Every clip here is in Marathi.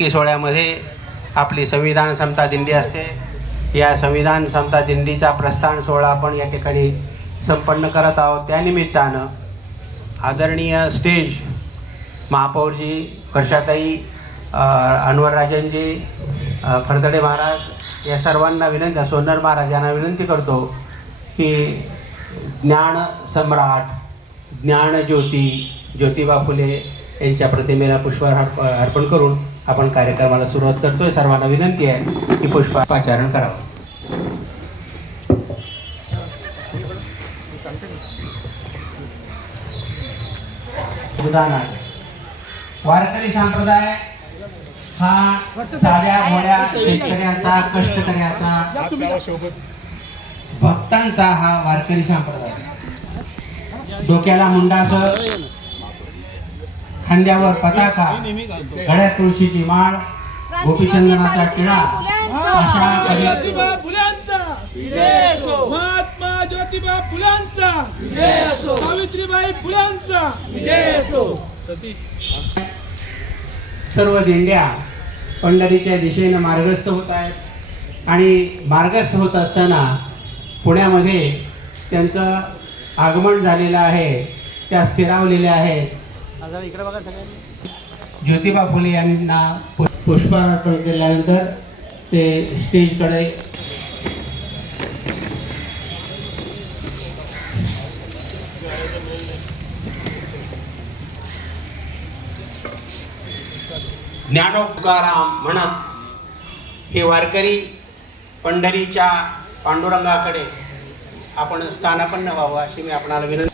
की सोहळ्यामध्ये आपली संविधान समता दिंडी असते. या संविधान समता दिंडीचा प्रस्थान सोहळा आपण या ठिकाणी संपन्न करत आहोत. त्यानिमित्तानं आदरणीय स्टेज महापौरजी, वर्षाताई, अनवरराजनजी, फरतडे महाराज या सर्वांना विनंती, सोनर महाराज यांना विनंती करतो की ज्ञान सम्राट, ज्ञानज्योती ज्योतिबा फुले यांच्या प्रतिमेला पुष्पहार अर्पण करून आपण कार्यक्रमाला सुरुवात करतोय. सर्वांना विनंती आहे की पुष्पाचरण करावं. वारकरी संप्रदाय हा साध्या भोळ्या शेतकऱ्याचा, कष्टकऱ्याचा, भक्तांचा हा वारकरी संप्रदाय. डोक्याला मुंडासं, खांद्यावर पताका, गळ्यात तुळशीची माळ, गोपीचंदनाचा टिळा, अशा ज्योतिबा फुल्यांचा विजय असो, महात्मा ज्योतिबा फुल्यांचा विजय असो, सावित्रीबाई फुल्यांचा विजय असो. सर्व दिंड्या पंढरीच्या दिशेनं मार्गस्थ होत आहेत आणि मार्गस्थ होत असताना पुण्यामध्ये त्यांचं आगमन झालेलं आहे. त्या स्थिरावलेल्या आहेत. इकडे बघा सगळ्यांनी. ज्योतिबा फुले यांना पुष्पार्पण केल्यानंतर ते स्टेजकडे ज्ञानोपकाराम म्हणत हे वारकरी पंढरीच्या पांडुरंगाकडे आपण स्थानापन्न व्हावं अशी मी आपणाला विनंती.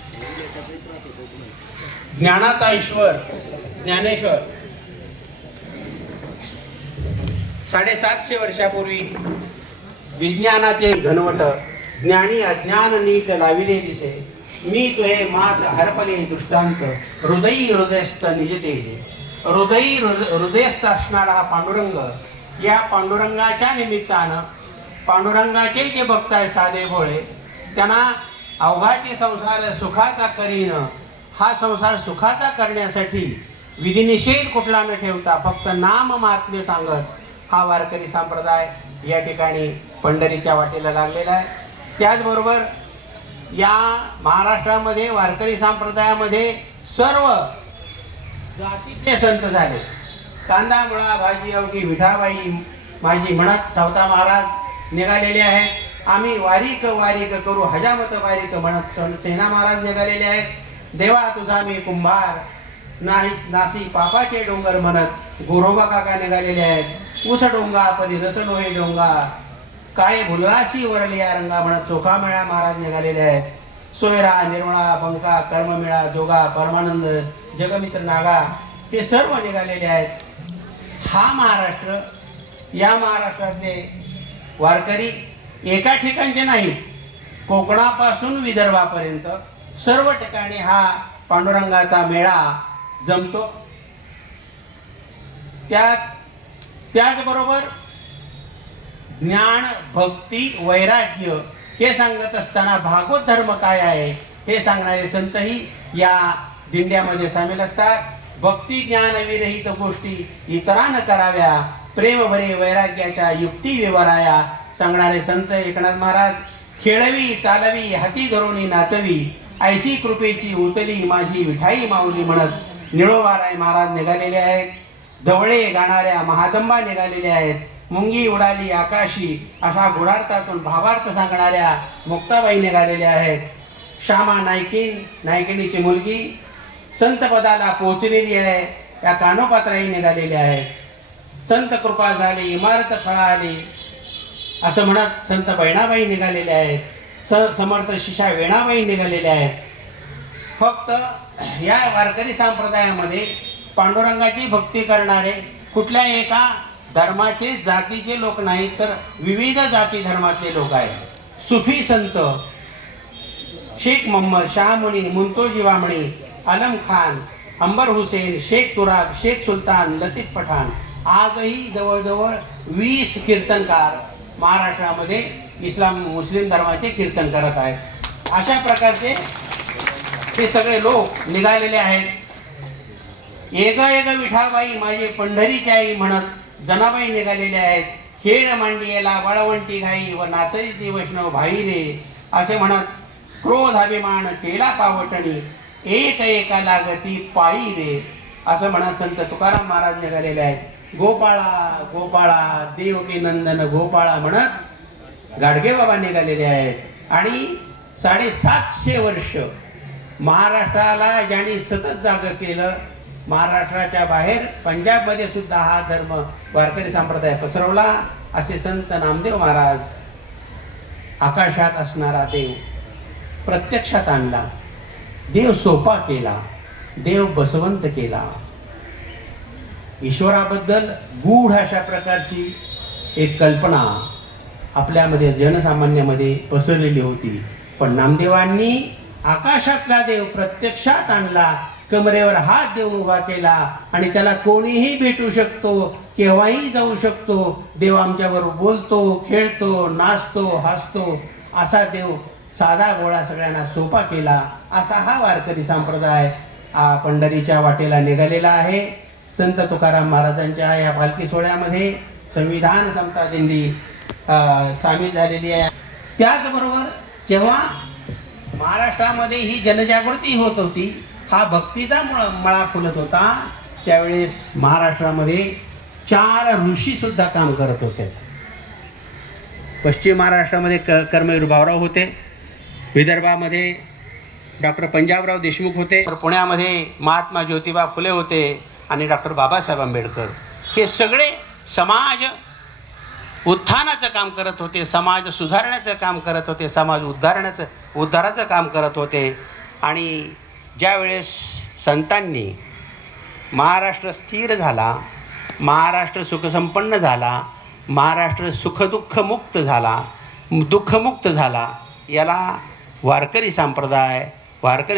ज्ञानाचा ईश्वर ज्ञानेश्वर 750 वर्षापूर्वी विज्ञानाचे घनवट ज्ञानी अज्ञान नीट लाविले दिसे. मी तुहे मात हरपले दृष्टांत हृदयी हृदयस्थ निजतेजे. हृदयस्थ असणारा हा पांडुरंग, या पांडुरंगाच्या निमित्तानं पांडुरंगाचे जे भक्त आहे साधे भोळे, त्यांना अवघाचे संसार सुखाचा करीन. हा संसार सुखाचा करण्यासाठी विधिनिषेध कुठला न ठेवता फक्त नाम महात्म्य सांगत हा वारकरी संप्रदाय या ठिकाणी पंढरीच्या वाटेला लागलेला आहे. त्याचबरोबर या महाराष्ट्रामध्ये वारकरी संप्रदायामध्ये सर्व जातीचे संत झाले. कांदा मुळा भाजी अवघी विठाबाई माझी म्हणत सावता महाराज निघालेले आहेत. आम्ही वारीक वारीक करू हजामत वारीक म्हणत सेना महाराज निघालेले आहेत. देवा तुझा मी कुंभार नाही नासी पापाचे डोंगर म्हणत गोरोबा काका निघालेले आहेत. उस डोंगा परी रस डोहे डोंगा काय भुलराशी वरली या रंगा म्हणत चोखामेळा महाराज निघालेले आहेत. सोयरा निर्मळा बंका कर्ममेळा जोगा परमानंद जगमित्र नागा हे सर्व निघालेले आहेत. हा महाराष्ट्र, या महाराष्ट्रातले वारकरी एका ठिकाणचे नाही, कोकणापासून विदर्भापर्यंत सर्व ठिकाणी हा पांडुरंगाचा मेळा जमतो. त्याचबरोबर ज्ञान भक्ती वैराग्य हे सांगत असताना भागवत धर्म काय आहे हे सांगणारे संतही या दिंड्यामध्ये सामील असतात. भक्ती ज्ञान विरहित गोष्टी इतरांना कराव्या, प्रेम भरे वैराग्याच्या युक्ती विवराया सांगणारे संत एकनाथ महाराज. खेळवी चालवी हाती धरून नाचवी ऐशी कृपेची उतली माझी विठाई माऊली म्हणत निळोबाराय महाराज निघालेले आहेत. धवळे गाणाऱ्या महादंबा निघालेल्या आहेत. मुंगी उडाली आकाशी अशा गुढार्थातून भावार्थ सांगणाऱ्या मुक्ताबाई निघालेल्या आहेत. श्यामा नायकिनीची मुलगी संत पदाला पोहोचलेली आहे, त्या कानोपात्राई निघालेल्या आहेत. संत कृपा झाली इमारत फळाली असं म्हणत संत बहिणाबाई निघालेल्या आहेत. समर्थ शिशा वेणाबाई निघालेल्या आहेत. फक्त या वारकरी संप्रदायामध्ये पांडुरंगाची भक्ती करणारे कुठल्या एका धर्माचे जातीचे लोक नाहीत, तर विविध जाती धर्मातले लोक आहेत. सुफी संत शेख मोहम्मद, शाहमुनी, मुंतोजी वामणी, आलम खान, अंबर हुसेन, शेख तुराब, शेख सुलतान, लतीफ पठाण आजही जवळजवळ 20 कीर्तनकार महाराष्ट्रामध्ये मुस्लिम धर्माचे कीर्तन करत आहेत. अशा प्रकारचे हे सगळे लोक निघालेले आहेत. एग एग विठाबाई माझे पंढरीची आई म्हणत जनाबाई निघालेले आहेत. खेळ मांडियेला वाळवंटी घाई व नाचरीची वैष्णव भाई रे असे म्हणत क्रोध अभिमान केला पावटणी एक एका लागती पायी रे असं म्हणत संत तुकाराम महाराज निघालेले आहेत. गोपाळा गोपाळा देवकी नंदन गोपाळा म्हणत गाडगे बाबा निघालेले आहेत. आणि 750 वर्ष महाराष्ट्राला ज्यांनी सतत जाग केलं, महाराष्ट्राच्या बाहेर पंजाबमध्ये सुद्धा हा धर्म वारकरी संप्रदाय पसरवला. असे संत नामदेव महाराज आकाशात असणारा देव प्रत्यक्षात आणला, देव सोपा केला, देव बसवंत केला. ईश्वराबद्दल गूढ अशा प्रकारची एक कल्पना आपल्यामध्ये जनसामान्यामध्ये पसरलेली होती. पण नामदेवांनी आकाशातला देव प्रत्यक्षात आणला, कमरेवर हात देऊन उभा केला आणि त्याला कोणीही भेटू शकतो, केव्हाही जाऊ शकतो. देव आमच्याबरोबर बोलतो, खेळतो, नाचतो, हसतो. असा देव साधा गोळा सगळ्यांना सोपा केला. असा हा वारकरी संप्रदाय पंढरीच्या वाटेला निघालेला आहे. संत तुकाराम महाराजांच्या या पालखी सोहळ्यामध्ये संविधान समता दिंडी सामील झालेली आहे. त्याचबरोबर जेव्हा महाराष्ट्रामध्ये ही जनजागृती होत होती, हा भक्तीचा मळा फुलत होता, त्यावेळेस महाराष्ट्रामध्ये 4 ऋषी सुद्धा काम करत होते. पश्चिम महाराष्ट्रामध्ये कर्मवीर भाऊराव होते, विदर्भामध्ये डॉक्टर पंजाबराव देशमुख होते, पुण्यामध्ये महात्मा ज्योतिबा फुले होते आणि डॉक्टर बाबासाहेब आंबेडकर. हे सगळे समाज उत्थानाचं काम करत होते, समाज सुधारण्याचं काम करत होते, समाज उद्धाराचं काम करत होते. आणि ज्यावेळेस संतांनी महाराष्ट्र स्थिर झाला, महाराष्ट्र सुखसंपन्न झाला, महाराष्ट्र सुखदुःख मुक्त झाला, दुःखमुक्त झाला, याला वारकरी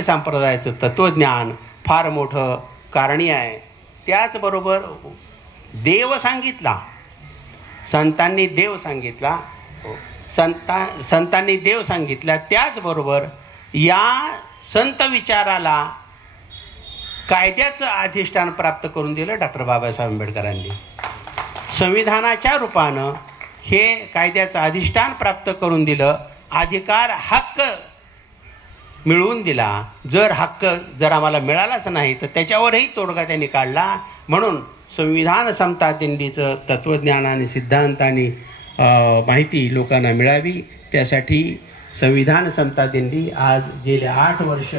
संप्रदायाचं तत्त्वज्ञान फार मोठं कारणी आहे. त्याचबरोबर देव सांगितला, संतांनी देव सांगितला, संतांनी देव सांगितला. त्याचबरोबर या संत विचाराला कायद्याचं अधिष्ठान प्राप्त करून दिलं डॉक्टर बाबासाहेब आंबेडकरांनी. संविधानाच्या रूपानं हे कायद्याचं अधिष्ठान प्राप्त करून दिलं, अधिकार हक्क मिळवून दिला. जर आम्हाला मिळालाच नाही तर त्याच्यावरही तोडगा त्यांनी काढला. म्हणून संविधान समता दिंडीचं तत्त्वज्ञान आणि सिद्धांतांनी माहिती लोकांना मिळावी, त्यासाठी संविधान समता दिंडी आज गेले 8 वर्ष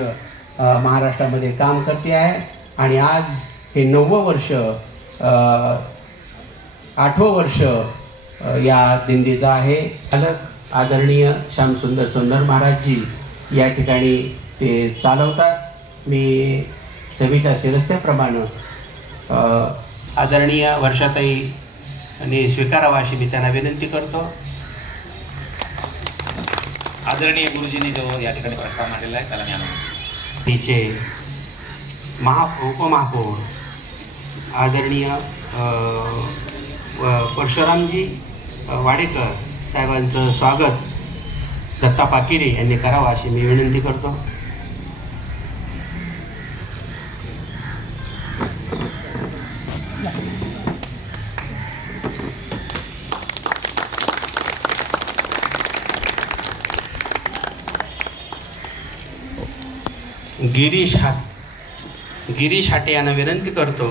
महाराष्ट्रामध्ये काम करते आहे. आणि आज हे 9वं वर्ष 8वं वर्ष या दिंडीचं आहे. चालक आदरणीय श्यामसुंदर सोन्नर महाराजजी या ठिकाणी ते चालवतात. मी सभेच्या शिरस्त्याप्रमाणे आदरणीय वर्षाताईंनी स्वीकारावा अशी मी त्यांना विनंती करतो. आदरणीय गुरुजींनी जो या ठिकाणी प्रस्ताव मांडलेला आहे त्याला मी आनंद. तिचे उपमहापौर आदरणीय परशुरामजी वाडेकर साहेबांचं स्वागत दत्ता पाकिरे यांनी करावं अशी मी विनंती करतो. गिरीश हाटे यांना विनंती करतो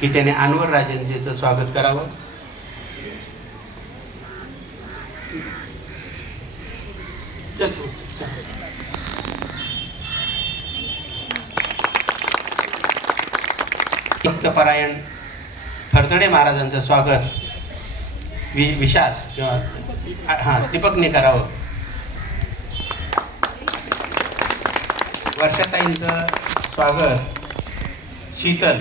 की त्याने अनवर राजेंचं स्वागत करावं. भक्तपरायण फरतडे महाराजांचं स्वागत विशाल किंवा दीपकने करावं. वर्षाताईंचं स्वागत शीतल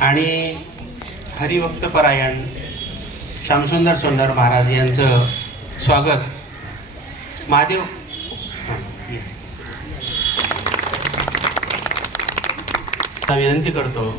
आणि हरिभक्तपरायण श्यामसुंदर सोन्नर महाराज यांचं स्वागत महादेव विनंती करतो.